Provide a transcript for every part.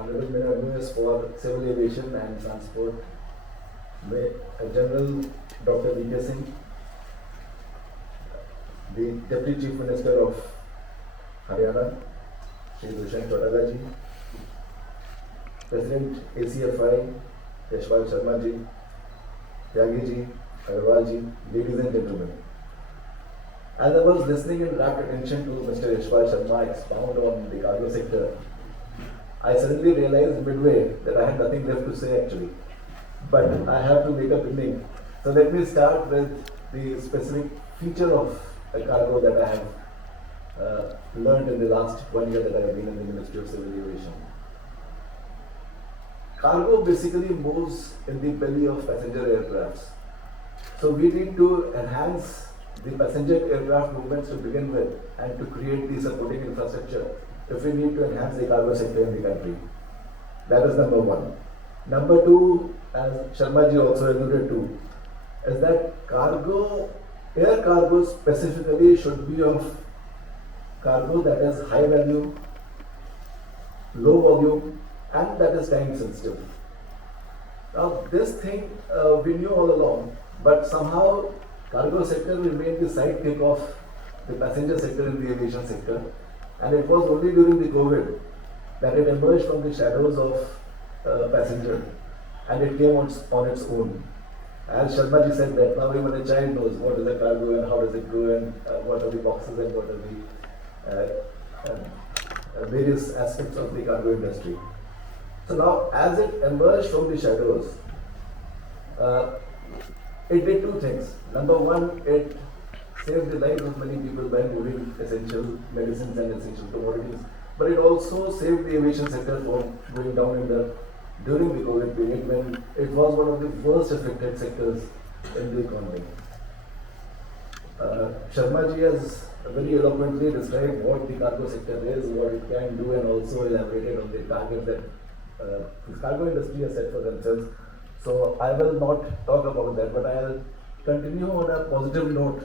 Honorable Minister for Civil Aviation and Transport, General Dr. V.K. Singh, the Deputy Chief Minister of Haryana, Shri Dushyant Chautala ji, President ACFI, Yashpal Sharma ji, Tyagi ji, Agarwal ji, ladies and gentlemen. As I was listening in rapt attention to Mr. Yashpal Sharma expound on the cargo sector, I suddenly realized midway that I had nothing left to say actually. But I have to make a beginning. So let me start with the specific feature of a cargo that I have learned in the last 1 year that I have been in the Ministry of Civil Aviation. Cargo basically moves in the belly of passenger aircrafts. So we need to enhance the passenger aircraft movements to begin with and to create the supporting infrastructure if we need to enhance the cargo sector in the country. That is number one. Number two, as Sharma ji also alluded to, is that air cargo specifically should be of cargo that is high value, low volume, and that is time sensitive. Now this thing we knew all along, but somehow cargo sector remained the sidekick of the passenger sector in the aviation sector, and it was only during the COVID that it emerged from the shadows of passenger, and it came on its own. As Sharma ji said that now even a child knows what is a cargo and how does it go and what are the boxes and what are the various aspects of the cargo industry. So now as it emerged from the shadows, it did two things. Number one, it saved the lives of many people by moving essential medicines and essential commodities. But it also saved the aviation sector from going down during the COVID period when it was one of the worst affected sectors in the economy. Sharma ji has very eloquently described what the cargo sector is, what it can do, and also elaborated on the target that the cargo industry has set for themselves. So I will not talk about that, but I will continue on a positive note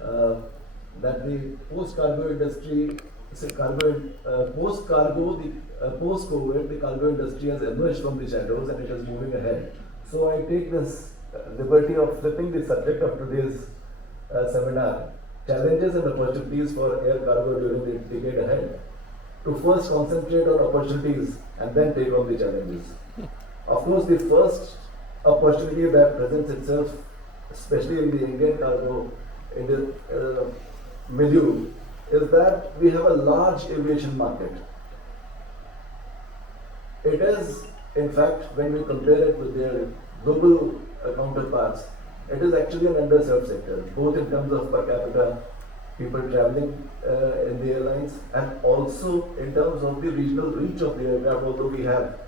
that the post-cargo industry, post-COVID, the cargo industry has emerged from the shadows and it is moving ahead. So I take this liberty of flipping the subject of today's seminar, challenges and opportunities for air cargo during the decade ahead, to first concentrate on opportunities and then take on the challenges. Of course, the first opportunity that presents itself, especially in the Indian cargo milieu, is that we have a large aviation market. It is, in fact, when we compare it with their global counterparts, it is actually an underserved sector, both in terms of per capita people traveling in the airlines and also in terms of the regional reach of the aircraft, although we have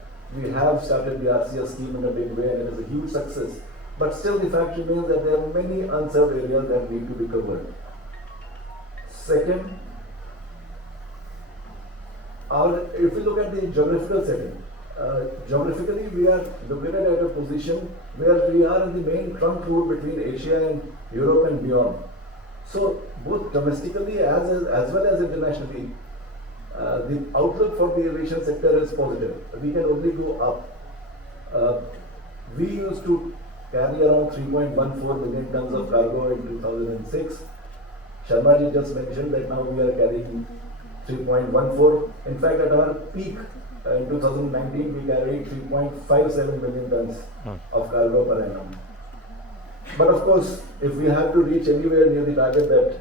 started the RCS scheme in a big way and it is a huge success. But still the fact remains that there are many unserved areas that need to be covered. Second, if we look at the geographical setting, geographically we are located at a position where we are in the main trunk route between Asia and Europe and beyond. So both domestically as well as internationally, the outlook for the aviation sector is positive. We can only go up. We used to carry around 3.14 million tons of cargo in 2006. Sharma ji just mentioned that now we are carrying 3.14. In fact, at our peak in 2019, we carried 3.57 million tons of cargo per annum. But of course, if we have to reach anywhere near the target that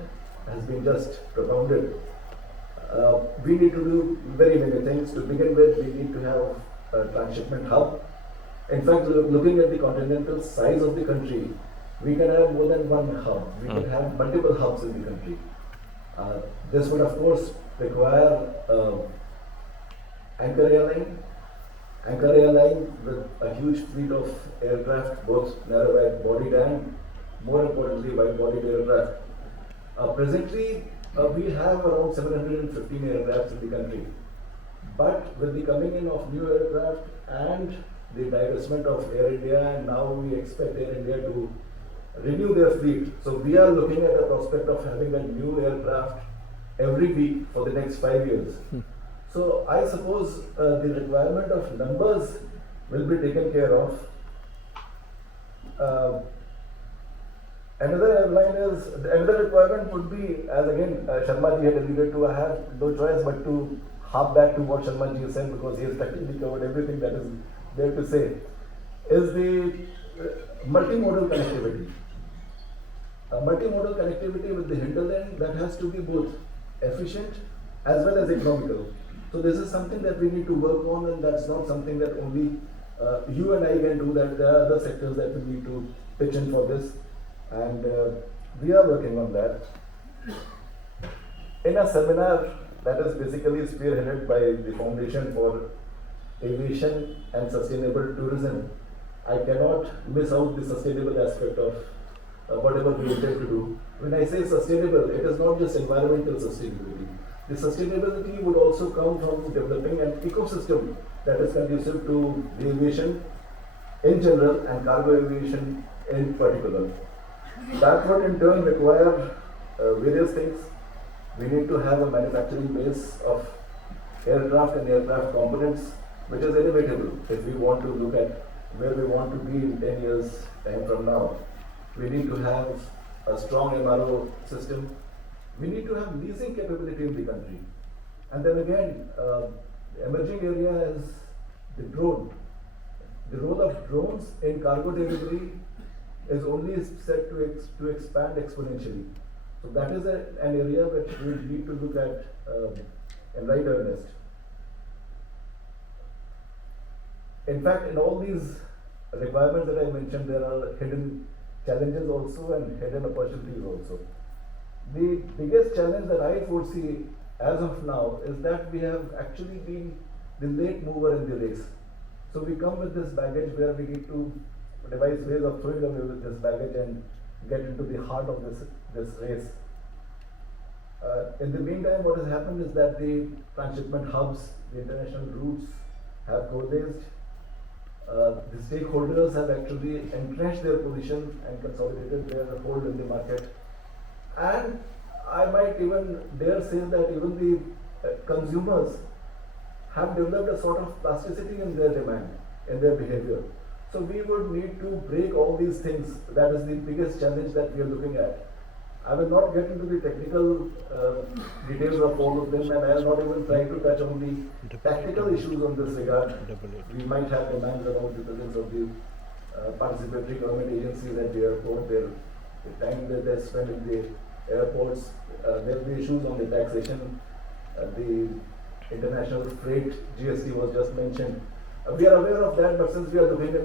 has been just propounded, we need to do very many things. To begin with, we need to have a transshipment hub. In fact, looking at the continental size of the country, we can have more than one hub. We can have multiple hubs in the country. This would, of course, require anchor airline with a huge fleet of aircraft, both narrow-bodied and, more importantly, wide-bodied aircraft. Presently, we have around 715 aircraft in the country. But with the coming in of new aircraft and the divestment of Air India, and now we expect Air India to renew their fleet. So we are looking at a prospect of having a new aircraft every week for the next 5 years. So I suppose the requirement of numbers will be taken care of. Uh, another requirement would be, as again Sharma ji had alluded to, I have no choice but to harp back to what Sharma ji said, because he has practically covered everything that is there to say, is the multimodal connectivity. Multimodal connectivity with the hinterland that has to be both efficient as well as economical. So this is something that we need to work on, and that's not something that only you and I can do. That there are other sectors that we need to pitch in for this, and we are working on that. In a seminar that is basically spearheaded by the Foundation for Aviation and Sustainable Tourism, I cannot miss out the sustainable aspect of whatever we intend to do. When I say sustainable, it is not just environmental sustainability. The sustainability would also come from developing an ecosystem that is conducive to the aviation in general and cargo aviation in particular. That would in turn require various things. We need to have a manufacturing base of aircraft and aircraft components, which is inevitable if we want to look at where we want to be in 10 years time from now. We need to have a strong MRO system. We need to have leasing capability in the country. And then again, the emerging area is the drone. The role of drones in cargo delivery is only set to expand exponentially. So that is an area which we need to look at in right earnest. In fact, in all these requirements that I mentioned, there are hidden challenges also and hidden opportunities also. The biggest challenge that I foresee as of now is that we have actually been the late mover in the race. So we come with this baggage where we need to devise ways of throwing away with this baggage and get into the heart of this race. In the meantime, what has happened is that the transshipment hubs, the international routes have coalesced. The stakeholders have actually entrenched their position and consolidated their hold in the market. And I might even dare say that even the consumers have developed a sort of plasticity in their demand, in their behavior. So we would need to break all these things. That is the biggest challenge that we are looking at. I will not get into the technical details of all of them, and I will not even try to touch on the tactical issues on this regard. We might have demands about the presence of the participatory government agencies at the airport, the time that they spend in the airports. There will be issues on the taxation, the international freight, GST was just mentioned. We are aware of that, but since we are looking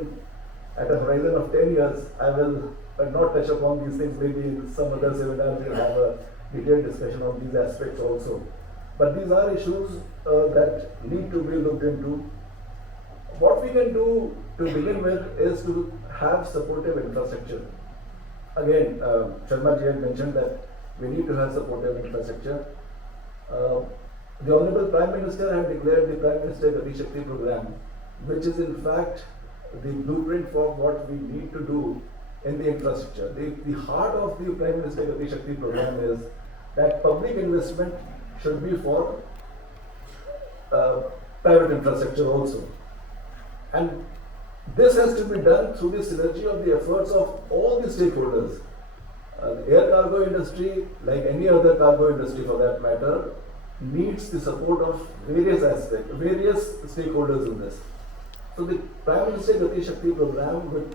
at a horizon of 10 years, I will not touch upon these things. Maybe in some other seminar we'll have a detailed discussion on these aspects also. But these are issues that need to be looked into. What we can do to begin with is to have supportive infrastructure. Again, Sharma ji had mentioned that we need to have supportive infrastructure. The Honorable Prime Minister had declared the Prime Minister Gati Shakti program, which is in fact the blueprint for what we need to do in the infrastructure. The heart of the Prime Minister Gati Shakti program is that public investment should be for private infrastructure also. And this has to be done through the synergy of the efforts of all the stakeholders. The air cargo industry, like any other cargo industry for that matter, needs the support of various aspects, various stakeholders in this. So the Prime Minister Gati Shakti program would